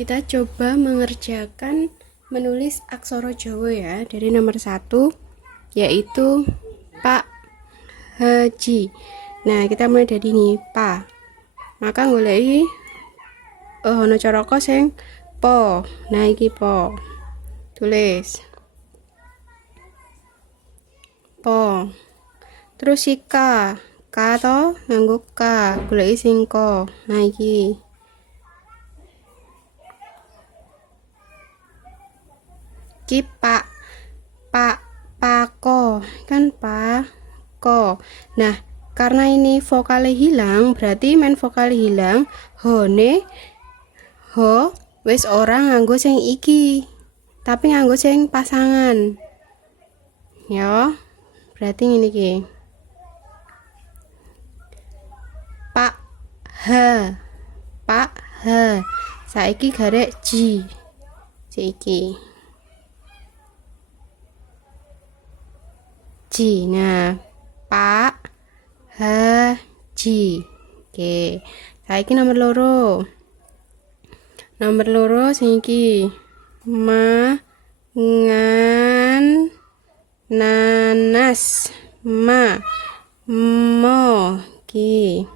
Kita coba mengerjakan menulis aksara Jawa ya, dari nomor 1 yaitu Pak Haji. Nah, kita mulai dari ini, Pa. Maka goleki ana caraka sing po. Nah, iki po. Tulis. Po. Terus si K to nganggo K, goleki sing ko. Nah, iki. Iki Pak. Pako kan Pako. Nah, karena ini vokalnya hilang, berarti main vokalnya hilang, ho wis orang nganggo sing iki, tapi nganggo sing pasangan. Ya, berarti ini iki. Pak H. Saiki garek Ji. Saiki. Nah, Pak Haji. Oke, saiki nomor loro sing iki mangan nanas mo iki.